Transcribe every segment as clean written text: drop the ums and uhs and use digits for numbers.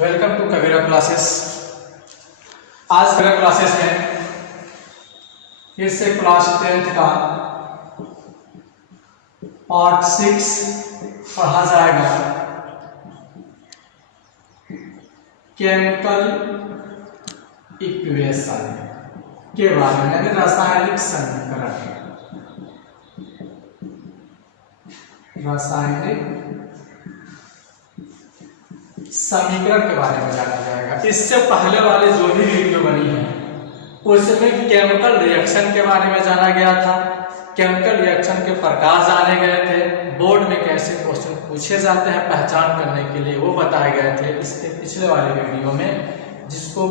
Welcome to Kabira classes. आज कबीरा classes में फिर से क्लास 10th का पार्ट 6 पढ़ा जाएगा। केमिकल इक्वेशन के बारे में, यानी रासायनिक समीकरण। रासायनिक समीकरण के बारे में जाना जाएगा। इससे पहले वाले जो भी वीडियो बनी है उसमें केमिकल रिएक्शन के बारे में जाना गया था। केमिकल रिएक्शन के प्रकार जाने गए थे, बोर्ड में कैसे क्वेश्चन पूछे जाते हैं पहचान करने के लिए वो बताए गए थे इसके पिछले वाले वीडियो में, जिसको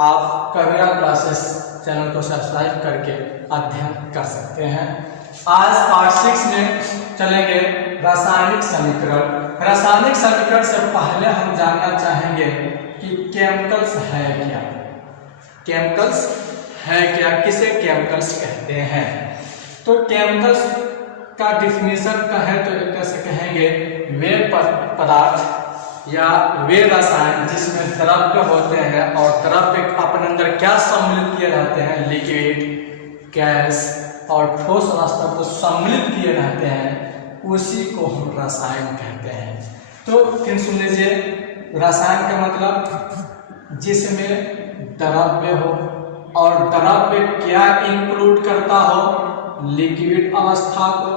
आप कबीरा क्लासेस चैनल को सब्सक्राइब करके अध्ययन कर सकते हैं। आज पार्ट 6 में चलेंगे रासायनिक समीकरण। रासायनिक समीकरण से पहले हम जानना चाहेंगे कि केमिकल्स है क्या। केमिकल्स है क्या, किसे केमिकल्स कहते हैं। तो केमिकल्स का डिफिनीशन कहें तो एक तरह से कहेंगे वे पदार्थ या वे रसायन जिसमें द्रव्य होते हैं और द्रव्य अपने अंदर क्या सम्मिलित किए रहते हैं, लिक्विड, गैस और ठोस अवस्था को सम्मिलित किए रहते हैं, उसी को हम रसायन कहते हैं। तो फिर सुन लीजिए, रसायन का मतलब जिसमें द्रव्य हो, और द्रव्य क्या इंक्लूड करता हो, लिक्विड अवस्था को,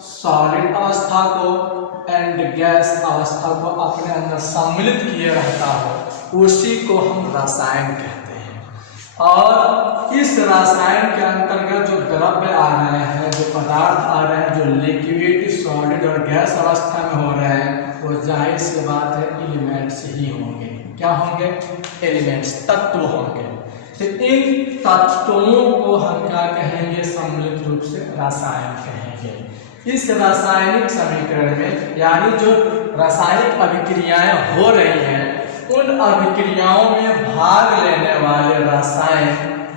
सॉलिड अवस्था को एंड गैस अवस्था को अपने अंदर सम्मिलित किए रहता हो, उसी को हम रसायन कहते हैं। और इस रसायन के अंतर्गत जो द्रव्य आ रहे हैं, जो पदार्थ आ रहे हैं, जो लिक्विड, सॉलिड और गैस अवस्था में हो रहे हैं, वो जाहिर सी बात है एलिमेंट्स ही होंगे। क्या होंगे? एलिमेंट्स, तत्व होंगे। तो इन तत्वों को हम क्या कहेंगे? सम्मिलित रूप से रसायन कहेंगे। इस रासायनिक समीकरण में, यानी जो रासायनिक अभिक्रियाएं हो रही हैं, उन अभिक्रियाओं में भाग लेने वाले रसायन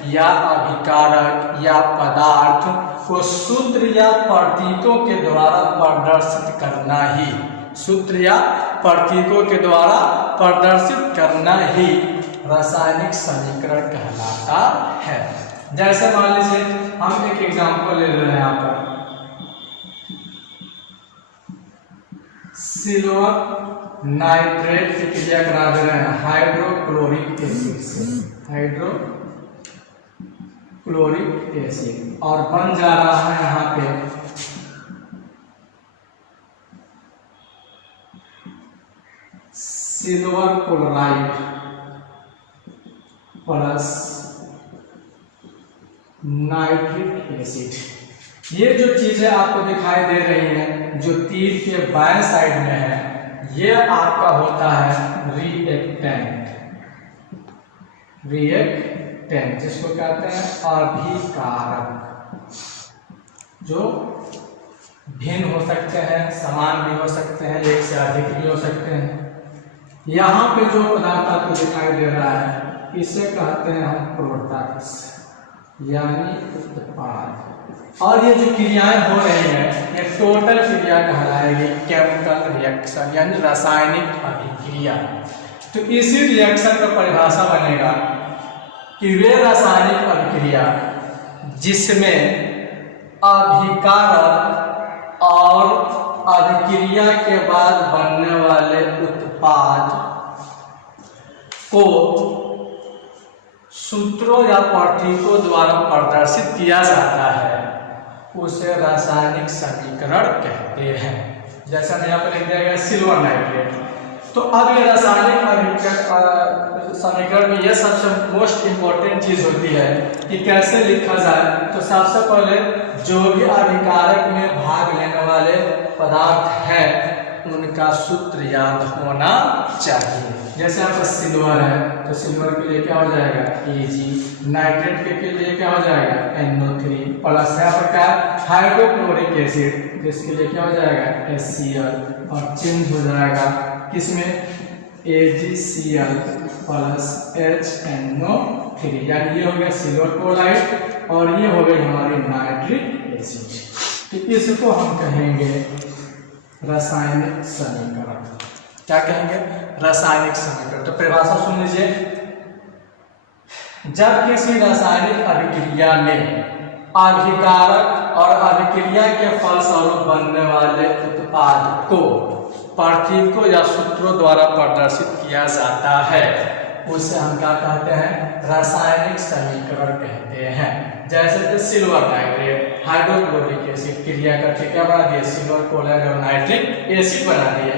या अभिकारक या पदार्थ को सूत्र या प्रतीकों के द्वारा प्रदर्शित करना ही, सूत्र या प्रतीकों के द्वारा प्रदर्शित करना ही रासायनिक समीकरण कहलाता है। जैसे मान लीजिए हम एक एग्जांपल ले रहे हैं यहाँ पर, सिल्वर नाइट्रेट की क्रिया करा दे रहे हैं हाइड्रोक्लोरिक एसिड से, हाइड्रोक्लोरिक एसिड, और बन जा रहा है यहाँ पे silver chloride plus nitric acid. ये जो चीजें आपको दिखाई दे रही हैं, जो तीर के बाएं साइड में है, ये आपका होता है रिएक्टेंट, रिएक्टेंट जिसको कहते हैं अभिकारक, जो भिन्न हो सकते हैं, समान भी हो सकते हैं, एक से अधिक भी हो सकते हैं। यहाँ पे जो पदार्थ आपको दिखाई दे रहा है, इसे कहते हैं हम प्रोडक्ट्स, यानी उत्पाद। और ये जो क्रियाएं हो रही हैं, ये टोटल क्रिया कहलाएगी केमिकल रिएक्शन, यानी रासायनिक अभिक्रिया। तो इसी रिएक्शन का परिभाषा बनेगा कि वे रासायनिक अभिक्रिया जिसमें अभिकारक और अभिक्रिया के बाद बनने वाले उत्पाद को सूत्रों या प्रतीकों द्वारा प्रदर्शित किया जाता है, उसे रासायनिक समीकरण कहते हैं। जैसा मैं यहाँ पर लिख दिया गया सिल्वर नाइट्रेट। तो अब ये रासायनिक समीकरण में यह सबसे मोस्ट इम्पोर्टेंट चीज होती है कि कैसे लिखा जाए। तो सबसे पहले जो भी अभिकारक में भाग लेने वाले पदार्थ है, उनका सूत्र याद होना चाहिए। जैसे यहाँ पर सिल्वर है, तो सिल्वर के लिए क्या हो जाएगा? Ag। नाइट्रेट के लिए क्या हो जाएगा? NO3 प्लस यहाँ पर क्या? हाइड्रोक्लोरिक एसिड, जिसके लिए क्या हो जाएगा? HCl, और चेंज हो जाएगा किसमें? AgCl प्लस HNO3, यानी ये हो गया सिल्वर क्लोराइड और ये हो गई हमारी नाइट्रिक एसिड। तो इसको हम कहेंगे रासायनिक समीकरण। क्या कहेंगे, रासायनिक समीकरण। तो परिभाषा सुन लीजिए, जब किसी रासायनिक अभिक्रिया में अभिकारक और अभिक्रिया के फलस्वरूप बनने वाले उत्पाद को प्रतीकों या सूत्रों द्वारा प्रदर्शित किया जाता है, उसे हम क्या कहते हैं, रासायनिक समीकरण कहते हैं। जैसे कि सिल्वर नाइट्रेट हाइड्रोक्लोरिक एसिड क्रिया करके क्या बना दिए, सिल्वर क्लोराइड और नाइट्रिक एसिड बना दिए।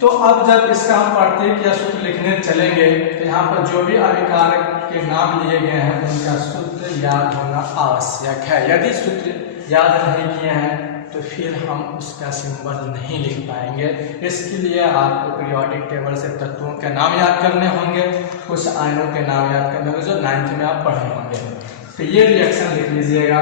तो अब जब इसका हम प्रतीक या सूत्र लिखने चलेंगे तो यहाँ पर जो भी अभिकारक के नाम लिए गए हैं उनका सूत्र याद होना आवश्यक है। यदि सूत्र याद नहीं किए हैं तो फिर हम उसका सिंबल नहीं लिख पाएंगे। इसके लिए आपको पीरियोडिक टेबल से तत्वों के नाम याद करने होंगे, कुछ आयनों के नाम याद करने होंगे जो 9th में आप पढ़े होंगे। तो ये रिएक्शन लिख लीजिएगा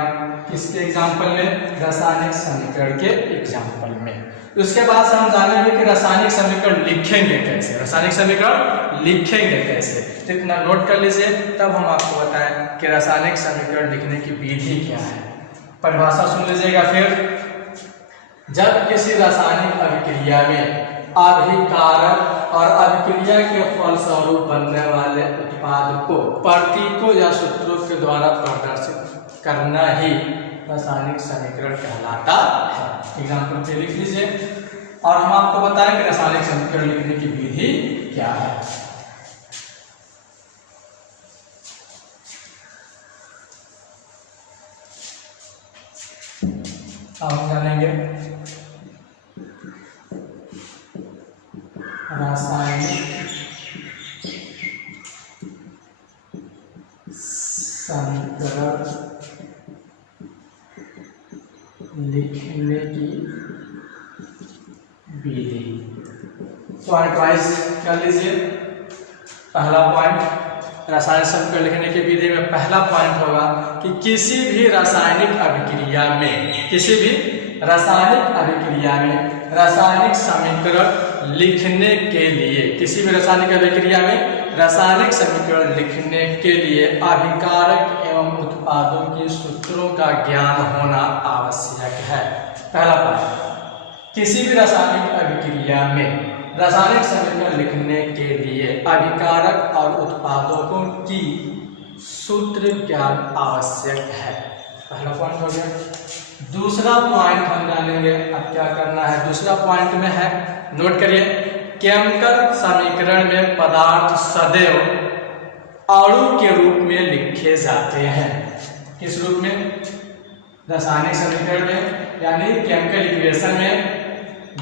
किसके एग्जाम्पल में, रासायनिक समीकरण के एग्जाम्पल में। उसके बाद से हम जानेंगे कि रासायनिक समीकरण लिखेंगे कैसे, रासायनिक समीकरण लिखेंगे कैसे। तो इतना नोट कर लीजिए, तब हम आपको बताएं कि रासायनिक समीकरण लिखने की विधि क्या है। परिभाषा सुन लीजिएगा फिर, जब किसी रासायनिक अभिक्रिया में अभिकारक और अभिक्रिया के फलस्वरूप बनने वाले उत्पाद को प्रतीकों या सूत्रों के द्वारा प्रदर्शित करना ही रासायनिक समीकरण कहलाता है। एग्जाम्पल पे लिख लीजिए और हम आपको बताएं कि रासायनिक समीकरण लिखने की विधि क्या है। अब हम जानेंगे रासायनिक समीकरण लिखने की विधि। पॉइंट वाइज कर लीजिए। पहला पॉइंट रासायनिक समीकरण लिखने की विधि में पहला पॉइंट होगा कि किसी भी रासायनिक अभिक्रिया में, किसी भी रासायनिक अभिक्रिया में रासायनिक समीकरण लिखने के लिए, किसी भी रासायनिक अभिक्रिया में रासायनिक समीकरण लिखने के लिए अभिकारक एवं उत्पादों के सूत्रों का ज्ञान होना आवश्यक है। पहला पॉइंट, किसी भी रासायनिक अभिक्रिया में रासायनिक समीकरण लिखने के लिए अभिकारक और उत्पादकों की सूत्र ज्ञान आवश्यक है। पहला पॉइंट हो गया। दूसरा पॉइंट हम जानेंगे अब क्या करना है। दूसरा पॉइंट में है, नोट करिए, केमिकल समीकरण में पदार्थ सदैव अणु के रूप में लिखे जाते हैं। किस रूप में? रासायनिक समीकरण में, यानी केमिकल इक्वेशन में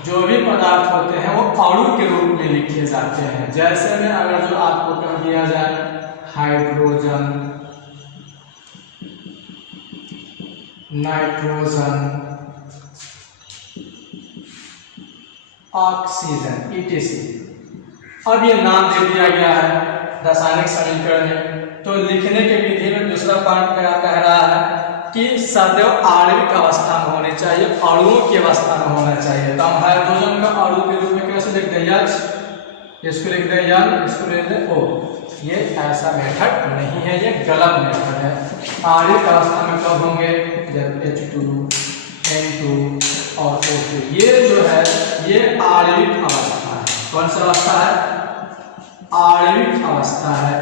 जो भी पदार्थ होते हैं वो अणु के रूप में लिखे जाते हैं। जैसे में अगर जो आपको कह दिया जाए हाइड्रोजन, नाइट्रोजन, ऑक्सीजन etc, अब ये नाम दे दिया गया है रासायनिक समीकरण में, तो लिखने के विधि में दूसरा पॉइंट क्या कह रहा है कि सदैव आणविक अवस्था में होनी चाहिए, अणुओं की अवस्था में होना चाहिए। तो हम हाइड्रोजन का अणु के रूप में कैसे लिख दें, H, इसको लिख दें N, इसको लिख दें O। ये ऐसा मेथड नहीं है, ये गलत मेथड है। आणविक अवस्था में कब होंगे, जब H2, N2 और O2। ये जो है ये आणविक अवस्था है। कौन सा अवस्था है? आणविक अवस्था है।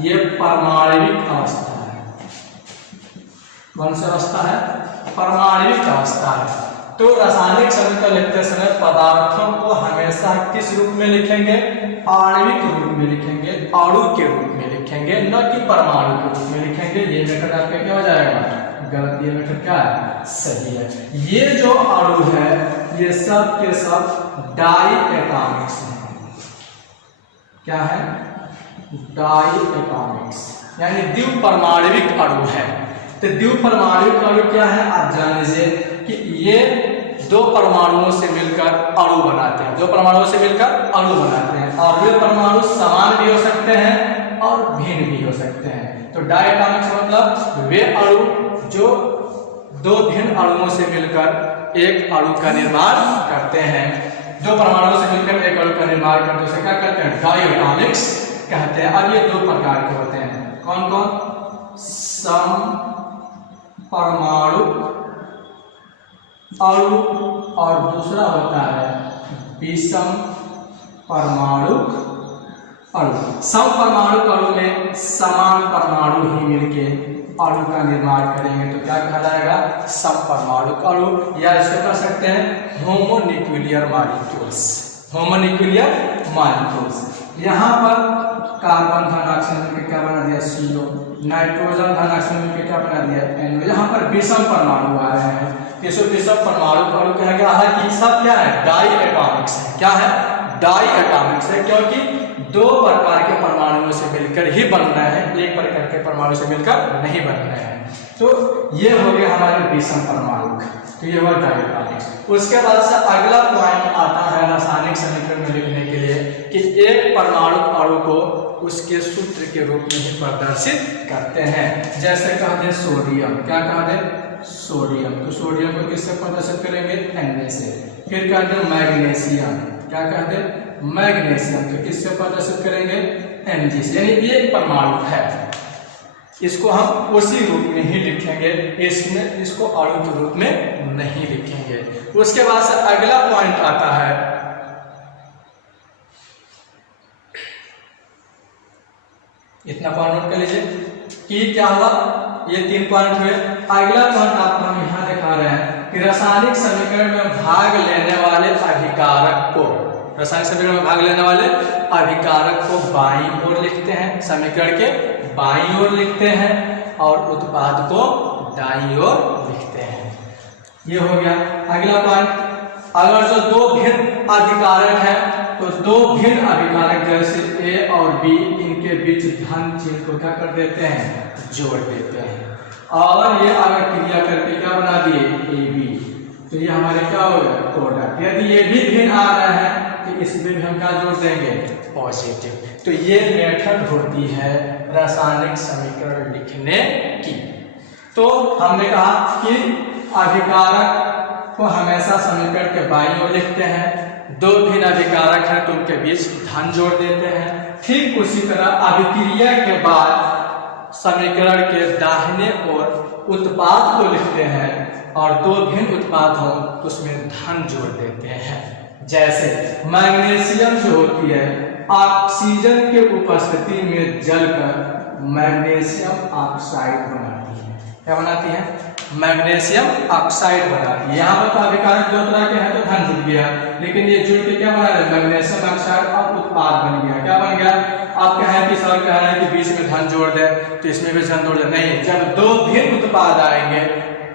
ये परमाणविक अवस्था है। कौन सा अवस्था है? परमाणविक अवस्था है। तो रासायनिक समीकरण लिखते समय पदार्थों को हमेशा किस रूप में लिखेंगे? आणविक रूप में लिखेंगे, अणु के रूप में लिखेंगे, न कि परमाणु के रूप में लिखेंगे। ये मेथड आपका क्या हो जाएगा? गलत। ये मेथड क्या है? सही है। ये जो अणु है ये सब के सब डाई एटॉमिक्स हैं। क्या है? डाई एटॉमिक्स, यानी द्विपरमाणविक अणु है। तो द्विपरमाणविक अणु क्या है आप जान लीजिए कि ये दो परमाणुओं से मिलकर अणु बनाते हैं, दो परमाणुओं से मिलकर अणु बनाते हैं। और वे परमाणु समान भी हो सकते हैं और भिन्न भी हो सकते हैं। तो डाई एटॉमिक्स मतलब वे अणु जो दो भिन्न अणुओं से मिलकर एक अणु का निर्माण करते हैं। दो परमाणुओं से मिलकर एक अणु का निर्माण करते हैं, क्या कहते हैं? डाई एटॉमिक्स कहते हैं। अब ये दो प्रकार के होते हैं। कौन कौन? सम परमाणु अणु और दूसरा होता है विषम परमाणु अणु। समपरमाणु अणु में समान परमाणु ही मिलके अणु का निर्माण करेंगे तो क्या कहलाएगा? समपरमाणु अणु, या इसको कह सकते हैं होमोन्यूक्लियर मॉलिक्यूल्स। Homonuclear molecules. यहाँ पर कार्बन धन ऑक्सीजन मिलकर क्या बना दिया? CO। नाइट्रोजन धन ऑक्सीजन मिलकर क्या बना दिया? NO। यहाँ पर विषम परमाणु आ रहे हैं, इसको विषम परमाणु अणु कहा गया। हालांकि सब क्या है? डाई एटॉमिक्स है। क्या है? डाई एटॉमिक्स है, क्योंकि दो प्रकार के परमाणुओं से मिलकर ही बन रहे हैं, एक प्रकार के परमाणु से मिलकर नहीं बन रहे हैं। तो ये हो गया हमारे विषम परमाणु, तो ये हुआ डाई एटॉमिक्स। उसके बाद से अगला पॉइंट आता है रासायनिक समीकरण में लिखने के लिए कि एक परमाणु अणु को उसके सूत्र के रूप में ही प्रदर्शित करते हैं। जैसे कह दे सोडियम, क्या कह दे? सोडियम। तो सोडियम को किससे प्रदर्शित करेंगे? Na से। फिर कह दे मैग्नीशियम, क्या कह दे? मैग्नीशियम। तो किससे प्रदर्शित करेंगे? Mg से। यानी एक परमाणु है, इसको हम उसी रूप में ही लिखेंगे, इसमें इसको अणु के रूप में नहीं लिखेंगे। उसके बाद से अगला पॉइंट आता है इतना पॉइंट नोट कर लीजिए कि क्या हुआ? ये 3 पॉइंट हुए। अगला पॉइंट आपको हम यहाँ दिखा रहे हैं कि रासायनिक समीकरण में भाग लेने वाले अभिकारक को, रासायनिक समीकरण में भाग लेने वाले अभिकारक को बाईं ओर लिखते हैं, समीकरण के बाईं ओर लिखते हैं, और उत्पाद को दाईं ओर लिखते हैं। ये हो गया। अगला पॉइंट, अगर जो दो भिन्न अभिकारक है तो दो भिन्न अभिकारक जैसे A और B, इनके बीच धन चिन्ह को क्या कर देते हैं? जोड़ देते हैं। और ये अगर क्रिया करके क्या बना दिए? AB, तो ये हमारे क्या हो गया? प्रोडक्ट। यदि ये भी भिन्न आ रहा है तो इसमें भी हम क्या जोड़ देंगे? पॉजिटिव। तो ये मेथड होती है रासायनिक समीकरण लिखने की। तो हमने कहा कि अभिकारक को हमेशा समीकरण के बाईं ओर लिखते हैं, दो भिन्न अभिकारक हैं तो उनके बीच धन जोड़ देते हैं। ठीक उसी तरह अभिक्रिया के बाद समीकरण के दाहिने ओर उत्पाद को लिखते हैं, और दो भिन्न उत्पाद हो तो उसमें धन जोड़ देते हैं। जैसे मैग्नीशियम जो होती है, ऑक्सीजन के उपस्थिति में जलकर मैग्नीशियम ऑक्साइड बनाती है। क्या बनाती है? मैग्नीशियम ऑक्साइड बनाती है। यहाँ पर अभिकारक दो तरह के हैं तो धन जुड़ गया, लेकिन ये जुड़ के क्या बना रहे? Magnesium oxide. अब उत्पाद बन गया। क्या बन गया? आप कहें कि सर कह रहे हैं कि बीच में धन जोड़ दे, तो इसमें भी धन जोड़ दे। नहीं, जब दो भिन्न उत्पाद आएंगे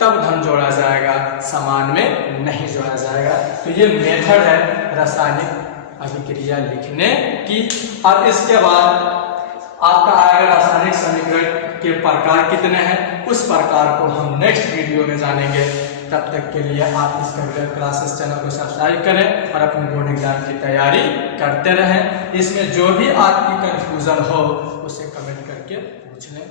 तब धन जोड़ा जाएगा, समान में नहीं जोड़ा जाएगा। तो ये मेथड है रासायनिक अभिक्रिया लिखने की। और इसके बाद आपका आएगा रासायनिक समीकरण के प्रकार कितने हैं, उस प्रकार को हम नेक्स्ट वीडियो में जानेंगे। तब तक के लिए आप इस कंप्यूटर क्लासेस चैनल को सब्सक्राइब करें और अपने बोर्ड एग्जाम की तैयारी करते रहें। इसमें जो भी आपकी कंफ्यूजन हो उसे कमेंट करके पूछ लें।